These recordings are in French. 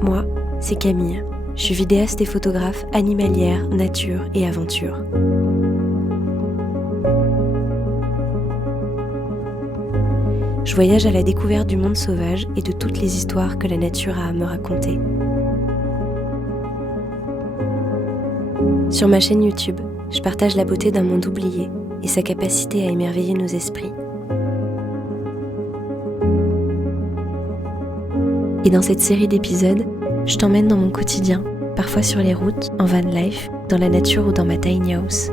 Moi, c'est Camille. Je suis vidéaste et photographe animalière, nature et aventure. Je voyage à la découverte du monde sauvage et de toutes les histoires que la nature a à me raconter. Sur ma chaîne YouTube, je partage la beauté d'un monde oublié et sa capacité à émerveiller nos esprits. Et dans cette série d'épisodes, je t'emmène dans mon quotidien, parfois sur les routes, en van life, dans la nature ou dans ma tiny house.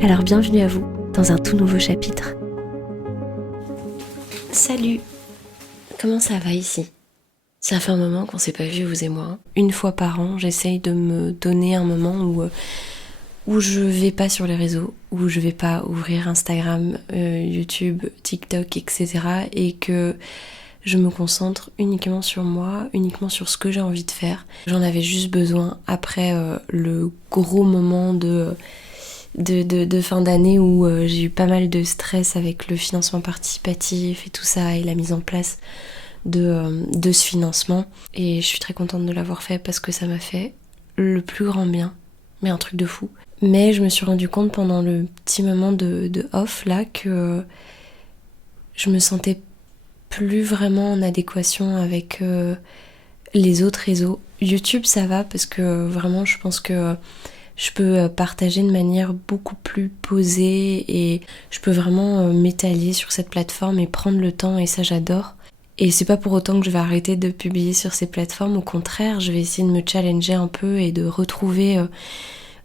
Alors bienvenue à vous dans un tout nouveau chapitre. Salut! Comment ça va ici? Ça fait un moment qu'on s'est pas vu, vous et moi. Une fois par an, j'essaye de me donner un moment où je vais pas sur les réseaux, où je vais pas ouvrir Instagram, YouTube, TikTok, etc. et que je me concentre uniquement sur moi, uniquement sur ce que j'ai envie de faire. J'en avais juste besoin après le gros moment de fin d'année où j'ai eu pas mal de stress avec le financement participatif et tout ça et la mise en place de ce financement. Et je suis très contente de l'avoir fait parce que ça m'a fait le plus grand bien, mais un truc de fou. Mais je me suis rendu compte pendant le petit moment de off là que je me sentais plus vraiment en adéquation avec les autres réseaux. YouTube ça va parce que vraiment je pense que je peux partager de manière beaucoup plus posée et je peux vraiment m'étaler sur cette plateforme et prendre le temps et ça j'adore. Et c'est pas pour autant que je vais arrêter de publier sur ces plateformes, au contraire je vais essayer de me challenger un peu et de retrouver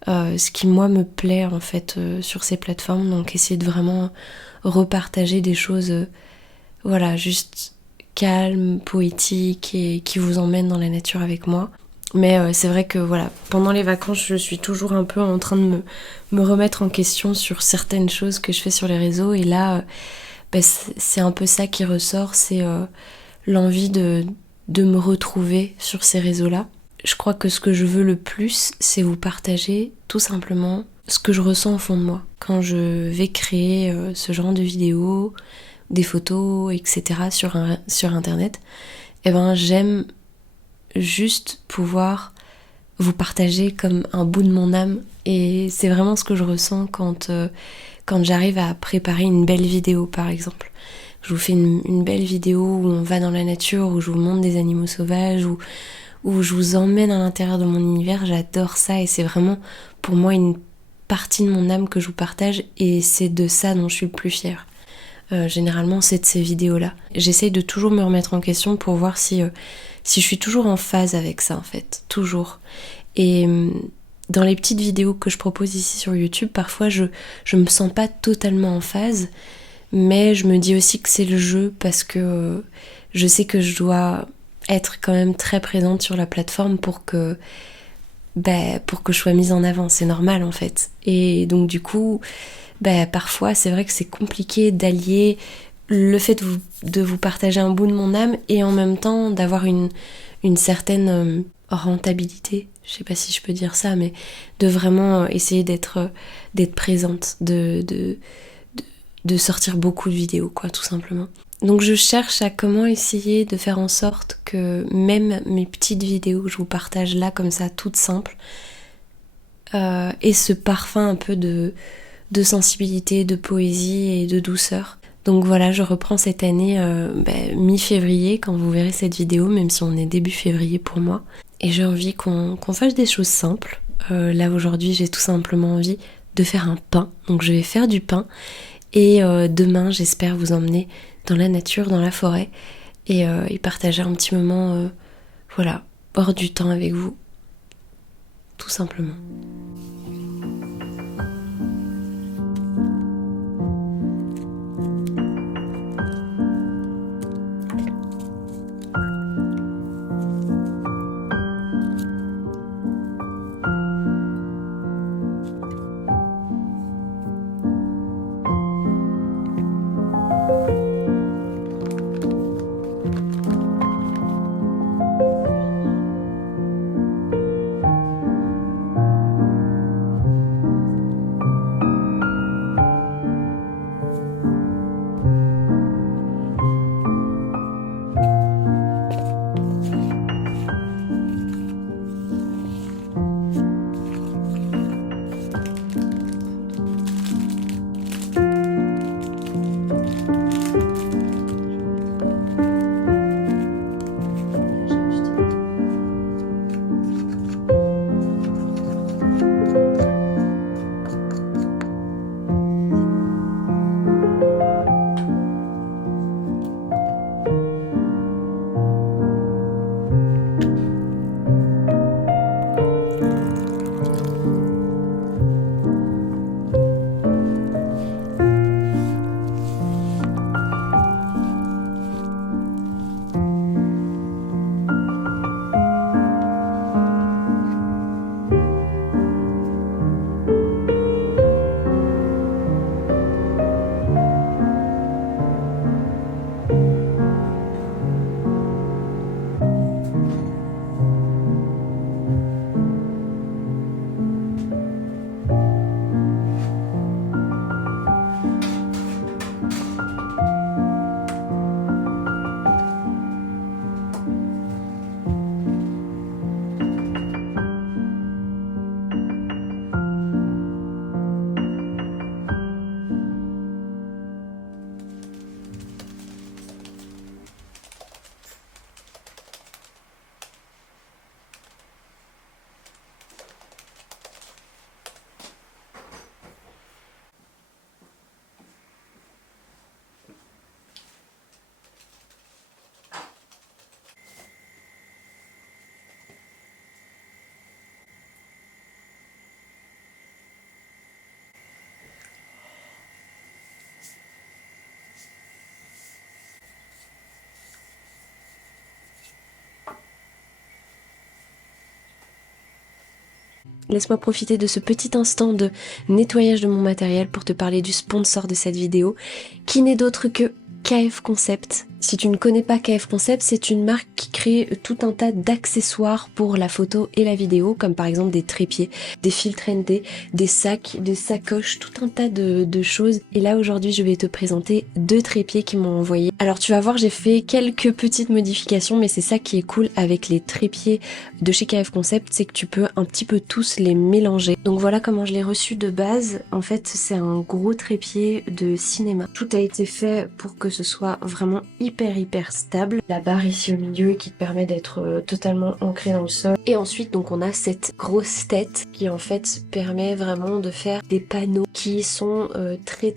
ce qui moi me plaît en fait sur ces plateformes, donc essayer de vraiment repartager des choses voilà, juste calmes, poétiques et qui vous emmènent dans la nature avec moi. Mais c'est vrai que voilà, pendant les vacances, je suis toujours un peu en train de me remettre en question sur certaines choses que je fais sur les réseaux. Et là, c'est un peu ça qui ressort, c'est l'envie de me retrouver sur ces réseaux-là. Je crois que ce que je veux le plus, c'est vous partager tout simplement ce que je ressens au fond de moi. Quand je vais créer ce genre de vidéos, des photos, etc. sur Internet, eh ben j'aime juste pouvoir vous partager comme un bout de mon âme et c'est vraiment ce que je ressens quand j'arrive à préparer une belle vidéo par exemple. Je vous fais une belle vidéo où on va dans la nature, où je vous montre des animaux sauvages, où je vous emmène à l'intérieur de mon univers, j'adore ça et c'est vraiment pour moi une partie de mon âme que je vous partage et c'est de ça dont je suis le plus fière. Généralement c'est de ces vidéos-là. J'essaye de toujours me remettre en question pour voir si je suis toujours en phase avec ça en fait, toujours. Et dans les petites vidéos que je propose ici sur YouTube, parfois je me sens pas totalement en phase, mais je me dis aussi que c'est le jeu parce que je sais que je dois être quand même très présente sur la plateforme pour que je sois mise en avant, c'est normal en fait. Et donc du coup, parfois c'est vrai que c'est compliqué d'allier le fait de vous partager un bout de mon âme et en même temps d'avoir une certaine rentabilité, je sais pas si je peux dire ça, mais de vraiment essayer d'être présente, de sortir beaucoup de vidéos quoi, tout simplement. Donc je cherche à comment essayer de faire en sorte que même mes petites vidéos que je vous partage là comme ça, toutes simples, aient ce parfum un peu de sensibilité, de poésie et de douceur. Donc voilà, je reprends cette année mi-février quand vous verrez cette vidéo, même si on est début février pour moi. Et j'ai envie qu'on fasse des choses simples. Là aujourd'hui j'ai tout simplement envie de faire un pain, donc je vais faire du pain. Et demain j'espère vous emmener dans la nature, dans la forêt et partager un petit moment hors du temps avec vous, tout simplement. laisse-moi profiter de ce petit instant de nettoyage de mon matériel pour te parler du sponsor de cette vidéo, qui n'est d'autre que KF Concept. Si tu ne connais pas KF Concept, c'est une marque qui crée tout un tas d'accessoires pour la photo et la vidéo, comme par exemple des trépieds, des filtres ND, des sacs, des sacoches, tout un tas de choses. Et là aujourd'hui je vais te présenter 2 trépieds qui m'ont envoyé. Alors tu vas voir, j'ai fait quelques petites modifications, mais c'est ça qui est cool avec les trépieds de chez KF Concept, c'est que tu peux un petit peu tous les mélanger. Donc voilà comment je l'ai reçu de base. En fait c'est un gros trépied de cinéma. Tout a été fait pour que ce soit vraiment hyper stable. La barre ici au milieu qui te permet d'être totalement ancré dans le sol. Et ensuite donc on a cette grosse tête qui en fait permet vraiment de faire des panneaux qui sont très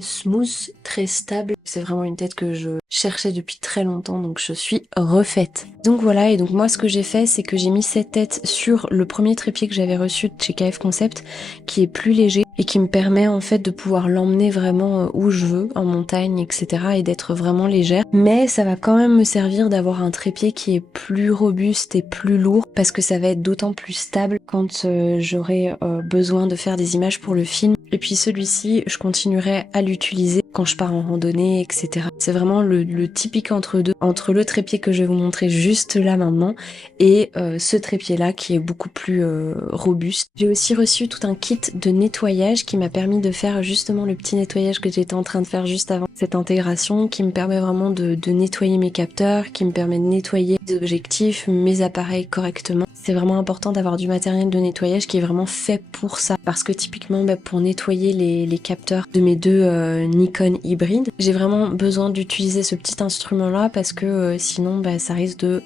smooth, très stables. C'est vraiment une tête que je cherchais depuis très longtemps, donc je suis refaite. Donc voilà, et donc moi ce que j'ai fait c'est que j'ai mis cette tête sur le premier trépied que j'avais reçu de chez KF Concept, qui est plus léger et qui me permet en fait de pouvoir l'emmener vraiment où je veux, en montagne, etc. et d'être vraiment légère. Mais ça va quand même me servir d'avoir un trépied qui est plus robuste et plus lourd, parce que ça va être d'autant plus stable quand j'aurai besoin de faire des images pour le film. Et puis celui-ci, je continuerai à l'utiliser quand je pars en randonnée, etc. C'est vraiment le typique entre deux, entre le trépied que je vais vous montrer juste là maintenant et ce trépied-là qui est beaucoup plus robuste. J'ai aussi reçu tout un kit de nettoyage qui m'a permis de faire justement le petit nettoyage que j'étais en train de faire juste avant cette intégration, qui me permet vraiment de nettoyer mes capteurs, qui me permet de nettoyer les objectifs, mes appareils correctement. C'est vraiment important d'avoir du matériel de nettoyage qui est vraiment fait pour ça, parce que typiquement pour nettoyer les capteurs de mes 2 Nikon hybrides, j'ai vraiment besoin d'utiliser ce petit instrument là, parce que sinon ça risque de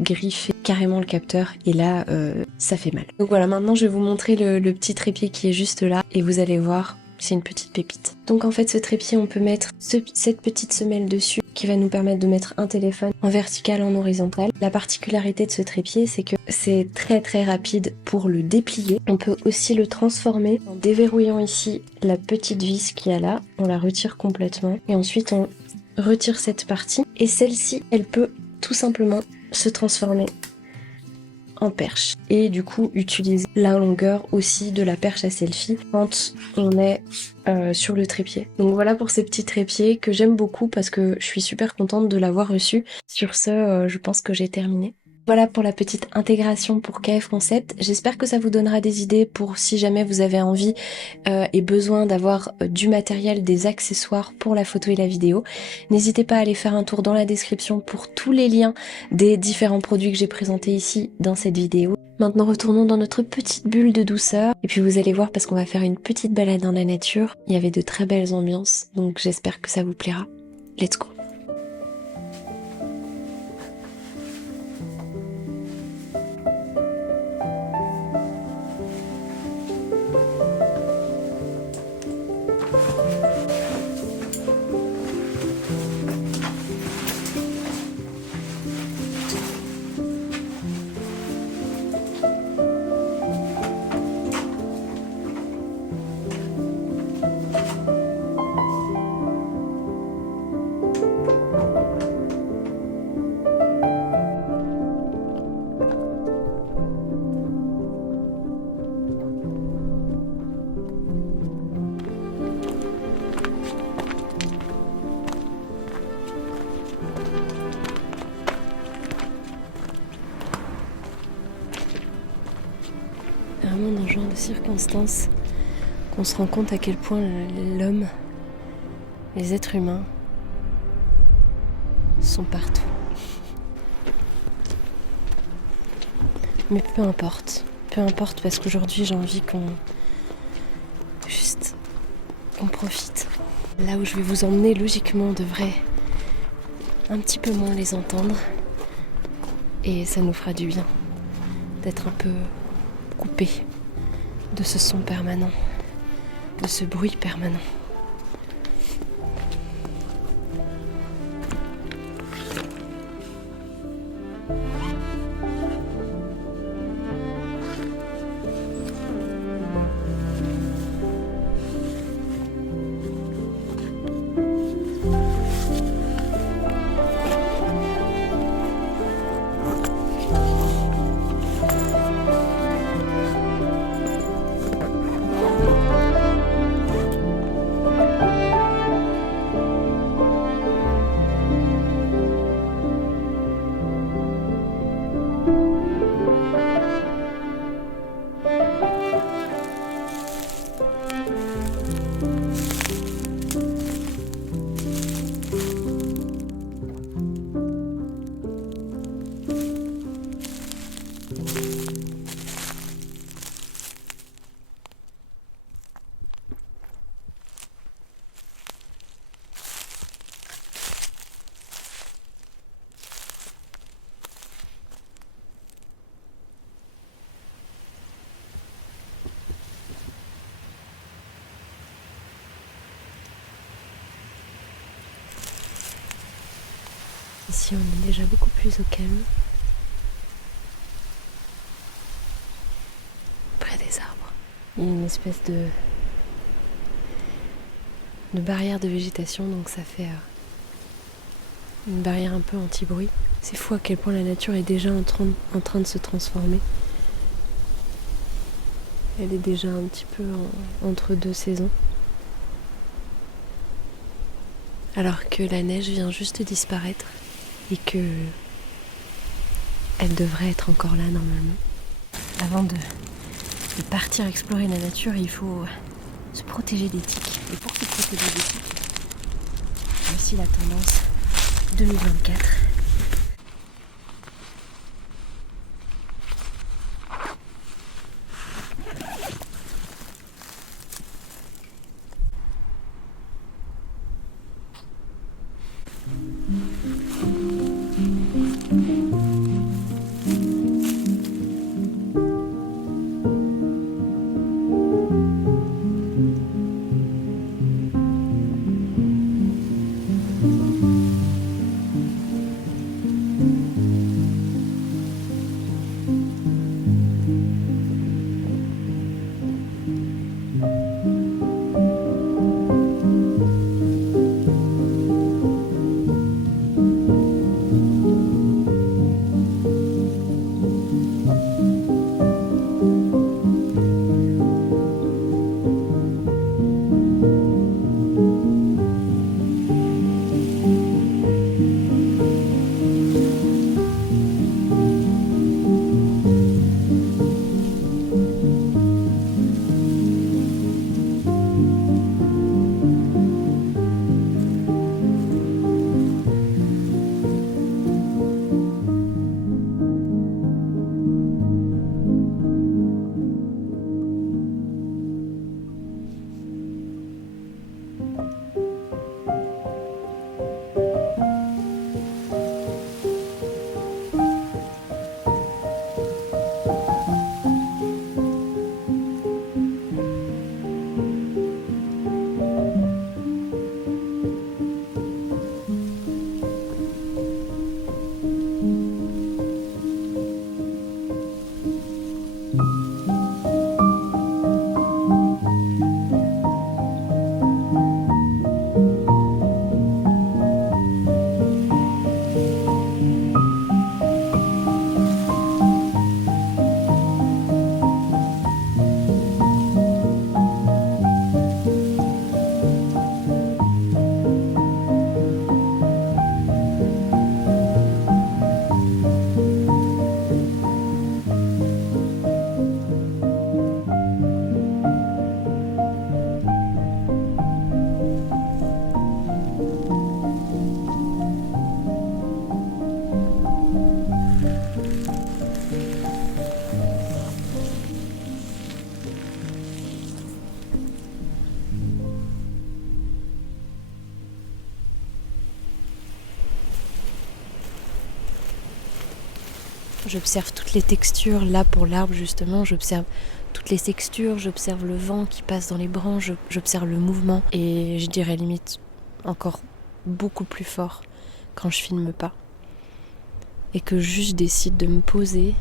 griffer carrément le capteur et là ça fait mal. Donc voilà, maintenant je vais vous montrer le petit trépied qui est juste là et vous allez voir, c'est une petite pépite. Donc en fait ce trépied on peut mettre cette petite semelle dessus qui va nous permettre de mettre un téléphone en vertical, en horizontal. La particularité de ce trépied c'est que c'est très rapide pour le déplier. On peut aussi le transformer en déverrouillant ici la petite vis qu'il y a là, on la retire complètement et ensuite on retire cette partie et celle-ci elle peut tout simplement se transformer en perche et du coup utiliser la longueur aussi de la perche à selfie quand on est sur le trépied. Donc voilà pour ces petits trépieds que j'aime beaucoup parce que je suis super contente de l'avoir reçu. Sur ce, je pense que j'ai terminé. Voilà pour la petite intégration pour KF Concept. J'espère que ça vous donnera des idées pour si jamais vous avez envie et besoin d'avoir du matériel, des accessoires pour la photo et la vidéo. N'hésitez pas à aller faire un tour dans la description pour tous les liens des différents produits que j'ai présentés ici dans cette vidéo. Maintenant retournons dans notre petite bulle de douceur et puis vous allez voir parce qu'on va faire une petite balade dans la nature. Il y avait de très belles ambiances donc j'espère que ça vous plaira. Let's go! Vraiment dans ce genre de circonstances qu'on se rend compte à quel point l'homme, les êtres humains sont partout. Mais peu importe parce qu'aujourd'hui j'ai envie qu'on profite. Là où je vais vous emmener logiquement on devrait un petit peu moins les entendre et ça nous fera du bien d'être un peu coupé de ce son permanent, de ce bruit permanent. Ici, on est déjà beaucoup plus au calme, près des arbres. Il y a une espèce de barrière de végétation, donc ça fait une barrière un peu anti-bruit. C'est fou à quel point la nature est déjà en train de se transformer. Elle est déjà un petit peu entre deux saisons. Alors que la neige vient juste de disparaître et que elle devrait être encore là normalement. Avant de partir explorer la nature, il faut se protéger des tiques. Et pour se protéger des tiques, voici la tendance 2024. J'observe toutes les textures, là pour l'arbre justement, j'observe toutes les textures, j'observe le vent qui passe dans les branches, j'observe le mouvement et je dirais limite encore beaucoup plus fort quand je filme pas. Et que juste je décide de me poser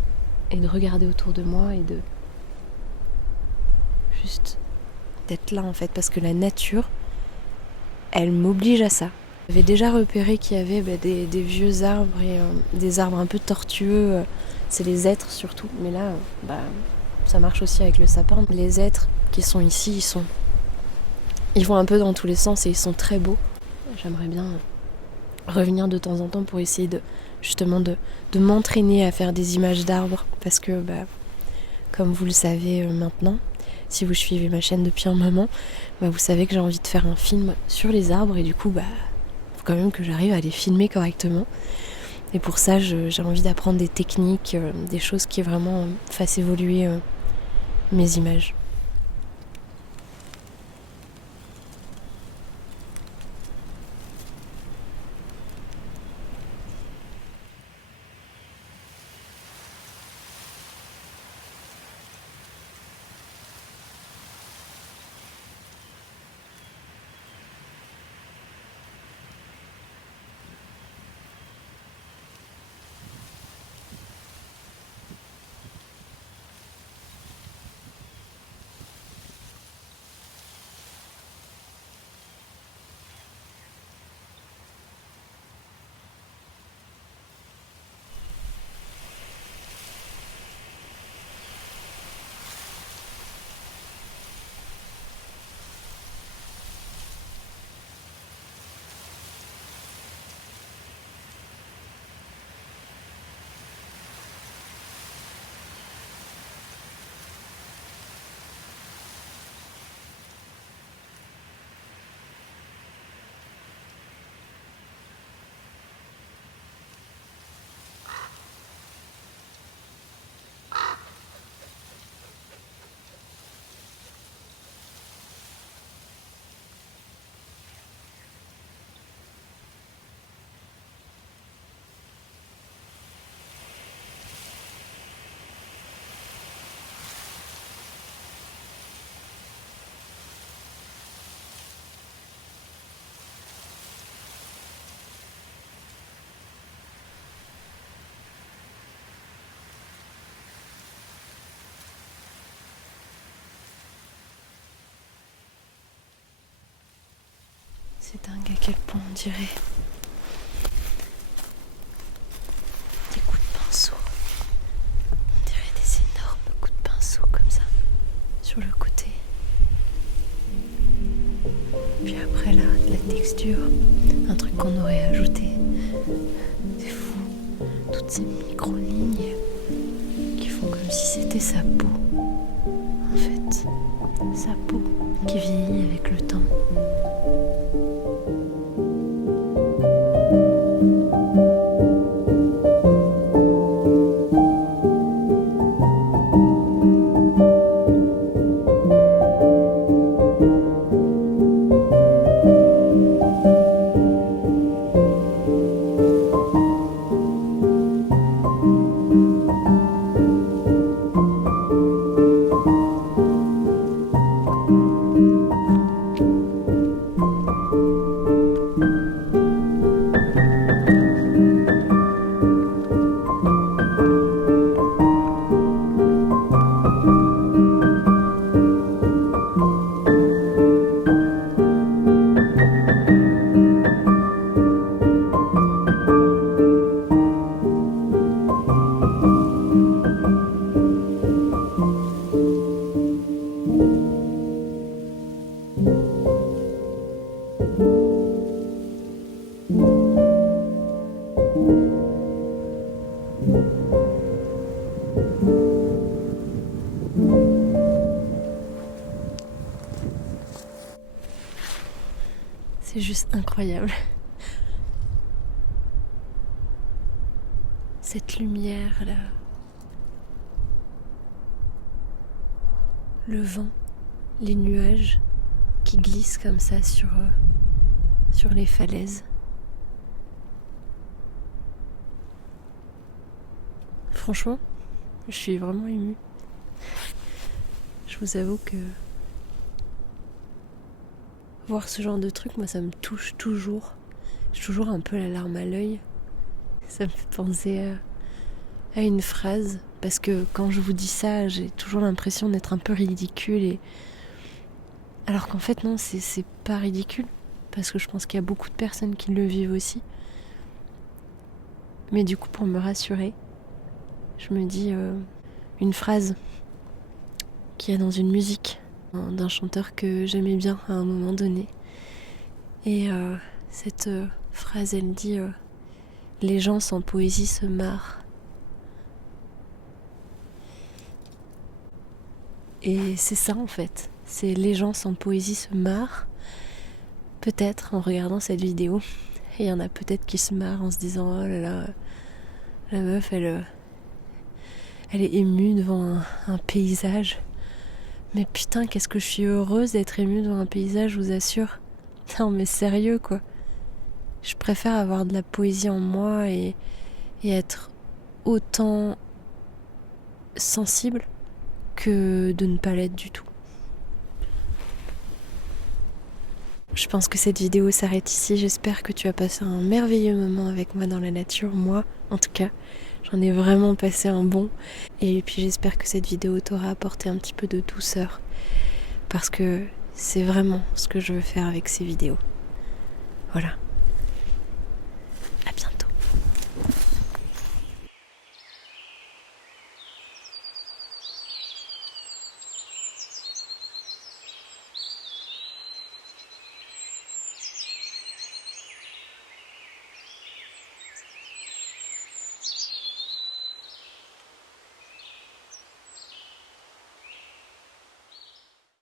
et de regarder autour de moi et de juste d'être là en fait, parce que la nature, elle m'oblige à ça. J'avais déjà repéré qu'il y avait des vieux arbres et des arbres un peu tortueux, c'est les hêtres surtout, mais là ça marche aussi avec le sapin. Les hêtres qui sont ici, ils vont un peu dans tous les sens et ils sont très beaux. J'aimerais bien revenir de temps en temps pour essayer de m'entraîner à faire des images d'arbres, parce que comme vous le savez maintenant, si vous suivez ma chaîne depuis un moment, vous savez que j'ai envie de faire un film sur les arbres et du coup faut quand même que j'arrive à les filmer correctement. Et pour ça, j'ai envie d'apprendre des techniques, des choses qui vraiment fassent évoluer mes images. C'est dingue à quel point on dirait des coups de pinceau. On dirait des énormes coups de pinceau comme ça, sur le côté. Puis après là, la texture, un truc qu'on aurait ajouté. C'est fou. Toutes ces micro-lignes qui font comme si c'était sa peau. En fait, sa peau qui vieillit avec le temps. C'est juste incroyable. Cette lumière là. Le vent, les nuages qui glissent comme ça sur les falaises. Franchement, je suis vraiment émue. Je vous avoue que voir ce genre de truc, moi ça me touche toujours. J'ai toujours un peu la larme à l'œil. Ça me fait penser à une phrase, parce que quand je vous dis ça, j'ai toujours l'impression d'être un peu ridicule, alors qu'en fait non, c'est pas ridicule, parce que je pense qu'il y a beaucoup de personnes qui le vivent aussi. Mais du coup, pour me rassurer, je me dis une phrase qu'il y a dans une musique d'un chanteur que j'aimais bien à un moment donné. Et cette phrase, elle dit les gens sans poésie se marrent. Et c'est ça en fait, c'est les gens sans poésie se marrent. Peut-être en regardant cette vidéo, il y en a peut-être qui se marrent en se disant oh là là, la meuf elle est émue devant un paysage. Mais putain, qu'est-ce que je suis heureuse d'être émue devant un paysage, je vous assure. Non mais sérieux quoi. Je préfère avoir de la poésie en moi et être autant sensible que de ne pas l'être du tout. Je pense que cette vidéo s'arrête ici. J'espère que tu as passé un merveilleux moment avec moi dans la nature. Moi, en tout cas, j'en ai vraiment passé un bon. Et puis j'espère que cette vidéo t'aura apporté un petit peu de douceur. Parce que c'est vraiment ce que je veux faire avec ces vidéos. Voilà.